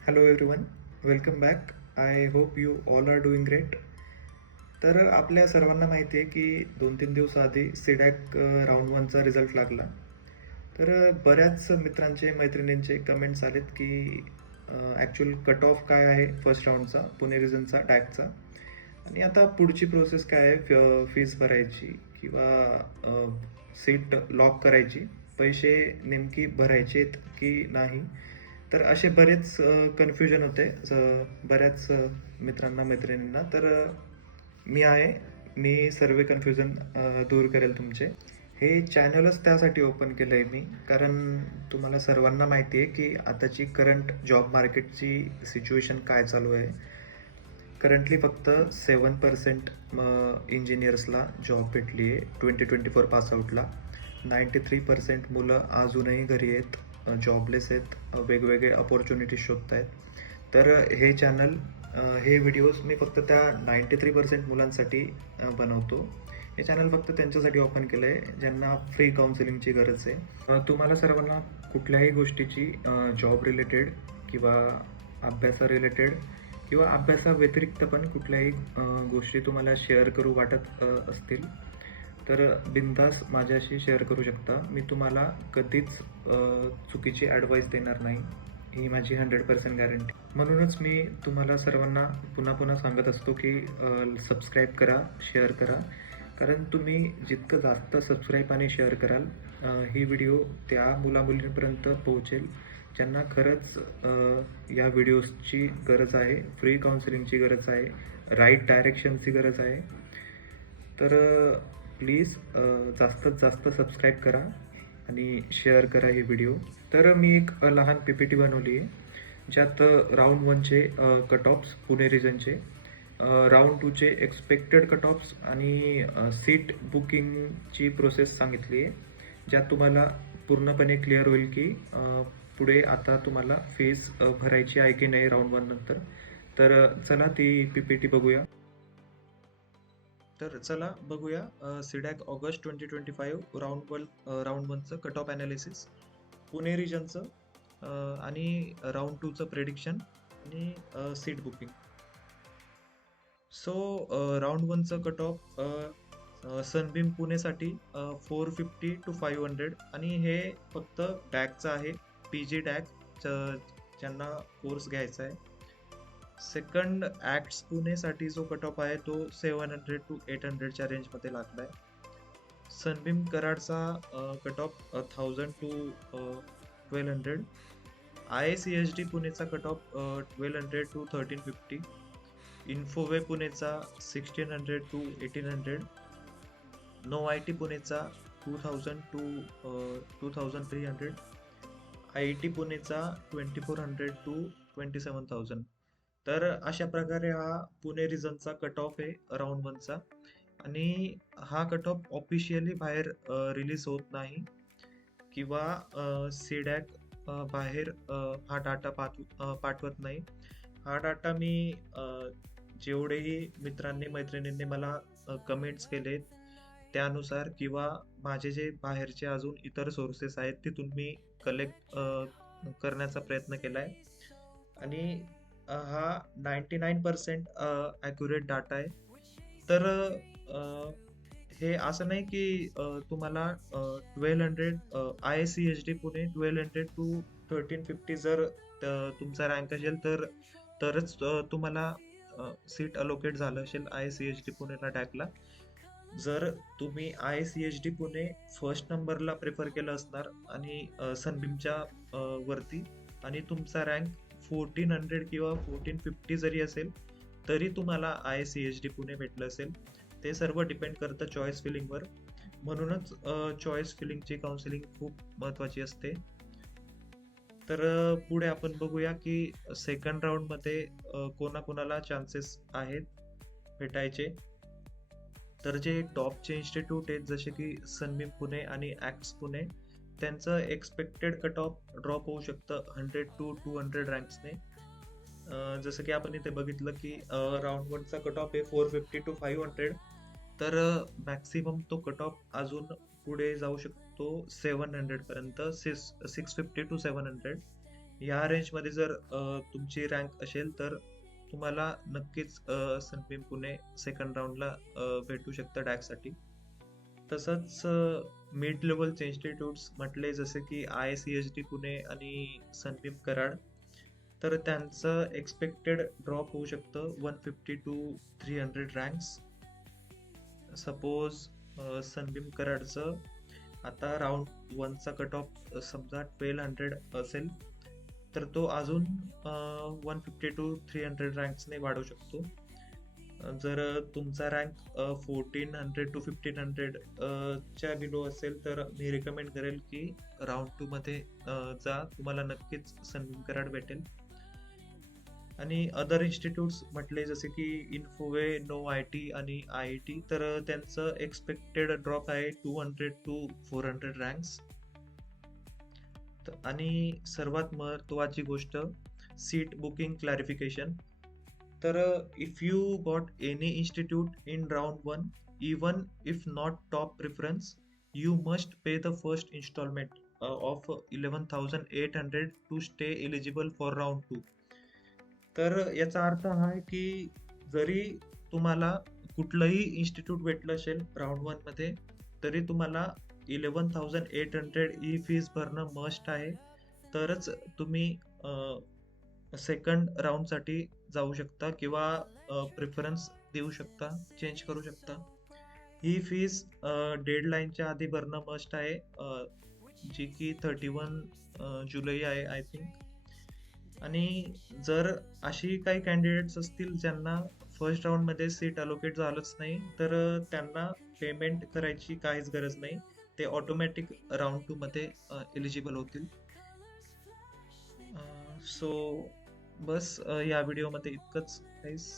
Hello everyone, welcome back. I hope you all are doing great. तर आपल्या सर्वांना माहिती आहे की 2-3 दिवसाआधी सीडॅक राऊंड वनचा रिझल्ट लागला. तर बऱ्याच मित्रांचे मैत्रिणींचे कमेंट्स आलेत की ॲक्च्युअल कट ऑफ काय आहे फर्स्ट राऊंडचा, पुणे रिजनचा, डॅकचा, आणि आता पुढची प्रोसेस काय आहे, फीस भरायची किंवा सीट लॉक करायची, पैसे नेमकी भरायचेत की नाही. तर असे बरेच कन्फ्युजन होते बऱ्याच मित्रांना मैत्रिणींना. तर मी आहे, मी सर्व कन्फ्युजन दूर करेल तुमचे. हे चॅनलच त्यासाठी ओपन केलं आहे मी, कारण तुम्हाला सर्वांना माहिती आहे की आताची करंट जॉब मार्केटची सिच्युएशन काय चालू आहे. करंटली फक्त 7% इंजिनियर्सला जॉब भेटली आहे 2024 पासआउटला. 93% मुलं अजूनही घरी आहेत, जॉबलेस आहेत, वेगवेगळे अपॉर्च्युनिटीज शोधत आहेत. तर हे चॅनल, हे व्हिडिओज मी फक्त त्या 93% मुलांसाठी बनवतो. हे चॅनल फक्त त्यांच्यासाठी ओपन केलं आहे ज्यांना फ्री काउन्सिलिंगची गरज आहे. तुम्हाला सर्वांना कुठल्याही गोष्टीची जॉब रिलेटेड किंवा अभ्यासा रिलेटेड किंवा अभ्यासाव्यतिरिक्त पण कुठल्याही गोष्टी तुम्हाला शेअर करू वाटत असतील तर बिनधास्त माझ्याशी शेअर करू शकता. मी तुम्हाला कधीच चुकीची ॲडवाईस देणार नाही, ही माझी 100% गॅरंटी. म्हणूनच मी तुम्हाला सर्वांना पुन्हा पुन्हा सांगत असतो की सबस्क्राईब करा, शेअर करा, कारण तुम्ही जितकं जास्त सबस्क्राईब आणि शेअर कराल, ही व्हिडिओ त्या मुलामुलींपर्यंत पोहोचेल ज्यांना खरंच या व्हिडिओजची गरज आहे, फ्री काउन्सिलिंगची गरज आहे, राईट डायरेक्शनची गरज आहे. तर प्लीज जास्तीत जास्त सबस्क्राईब करा आणि शेअर करा ही व्हिडिओ. तर मी एक लहान PPT बनवली आहे ज्यात राऊंड वनचे कट ऑफ्स पुणे रिजनचे, राऊंड टूचे एक्सपेक्टेड कट ऑफ्स आणि सीट बुकिंगची प्रोसेस सांगितली आहे, ज्यात तुम्हाला पूर्णपणे क्लिअर होईल की पुढे आता तुम्हाला फीस भरायची आहे की नाही राऊंड वन नंतर. तर चला ती PPT बघूया. तर चला बघूया सीडॅक ऑगस्ट 2025 राऊंड वनचं कट ऑफ ॲनालिसिस, पुणे रिजनचं आणि राऊंड टूचं प्रेडिक्शन आणि सीट बुकिंग. सो राऊंड वनचं कट ऑफ सनबीम पुणेसाठी 450 to 500, आणि हे फक्त डॅकचं आहे, PG डॅक ज्यांना कोर्स घ्यायचा आहे. सेकंड ॲक्ट्स पुणेसाठी जो कट ऑफ आहे तो 700 to 800च्या रेंजमध्ये लागला आहे. सनबीम कराडचा कट ऑफ 1000 to 1200. IICSD पुणेचा कट ऑफ 1200 to 1350. इन्फोवे पुणेचा 1600 to 1800. नो IT पुणेचा 2000 to 2300. IIT पुणेचा 2400 to 27000. तर अशा प्रकारे हा पुणे रिजनचा कट ऑफ आहे राऊंड वनचा, आणि हा कट ऑफ ऑफिशियली बाहेर रिलीज होत नाही किंवा सीडॅक बाहेर हा डाटा पाठवत नाही. हा डाटा मी जेवढेही मित्रांनी मैत्रिणींनी मला कमेंट्स केलेत त्यानुसार किंवा माझे जे बाहेरचे अजून इतर सोर्सेस आहेत तिथून मी कलेक्ट करण्याचा प्रयत्न केलाय, आणि हा 99% ॲक्युरेट डाटा आहे. तर हे असं नाही की तुम्हाला 1200 IICSD पुणे 1200 to 1350 जर तुमचा रँक असेल तरच तुम्हाला सीट अलोकेट झालं असेल IICSD पुणेला डॅकला. जर तुम्ही IICSD पुणे फर्स्ट नंबरला प्रेफर केलं असणार आणि सनबीमच्या वरती, आणि तुमचा रँक 1400 किंवा 1450 जरी असेल तरी तुम्हाला IICSD पुणे भेटलं असेल. ते सर्व डिपेंड करतं चॉईस फिलिंगवर. म्हणूनच चॉईस फिलिंगची काउन्सिलिंग खूप महत्त्वाची असते. तर पुढे आपण बघूया की सेकंड राऊंडमध्ये कोणाकोणाला चान्सेस आहेत भेटायचे. तर जे टॉपचे इन्स्टिट्यूट आहेत जसे की सनबीम पुणे आणि ॲक्ट्स पुणे, त्यांचं एक्सपेक्टेड कट ऑफ ड्रॉप होऊ शकतं 100 to 200 रँक्सने. जसं की आपण इथे बघितलं की राऊंड वनचा कट ऑफ आहे 450 to 500, तर मॅक्सिमम तो कट ऑफ अजून पुढे जाऊ शकतो 700 पर्यंत, 650 to 700. या रेंजमध्ये जर तुमची रँक असेल तर तुम्हाला नक्कीच सनबीम पुणे सेकंड राऊंडला भेटू शकतं डॅकसाठी. तसंच मिड लेवलचे इन्स्टिट्यूट्स म्हटले जसे की IISc पुणे आणि सनबीम कराड, तर त्यांचं एक्सपेक्टेड ड्रॉप होऊ शकतं 150 टू 300 रँक्स. सपोज सनबीम कराडचं आता राऊंड वनचा कट ऑफ समजा 1200 असेल, तर तो अजून 150 टू 300 रँक्सने वाढू शकतो. जर तुमचा रँक 1400 टू 1500 च्या बिलो असेल, तर मी रिकमेंड करेल की राऊंड 2 मध्ये जा, तुम्हाला नक्कीच सनबीम कराड भेटेल. आणि अदर इन्स्टिट्यूट्स म्हटले जसे की इन्फोवे, नो IT आणि IIT, तर त्यांचं एक्सपेक्टेड ड्रॉप आहे 200 टू 400 रँक्स. आणि सर्वात महत्त्वाची गोष्ट, सीट बुकिंग क्लॅरिफिकेशन. तर if you got any institute in round 1, even if not top preference, you must pay the first installment of 11,800 to stay eligible for round 2. तर याचा अर्थ हा आहे की जरी तुम्हाला कुठलंही इन्स्टिट्यूट भेटलं असेल राऊंड 1 मध्ये, तरी तुम्हाला 11,800 ही फीस भरणं मस्ट आहे. तरच तुम्ही सेकंड राऊंडसाठी जाऊ शकता किंवा प्रिफरन्स देऊ शकता, चेंज करू शकता. ही फीस डेडलाईनच्या आधी भरणं मस्ट आहे, जी की 31 जुलै आहे आय थिंक. आणि जर अशी काही कॅन्डिडेट्स असतील ज्यांना फर्स्ट राऊंडमध्ये सीट अलोकेट झालंच नाही, तर त्यांना पेमेंट करायची काहीच गरज नाही. ते ऑटोमॅटिक राऊंड 2 मध्ये एलिजिबल होतील. सो बस या व्हिडिओमध्ये इतकंच गाईस.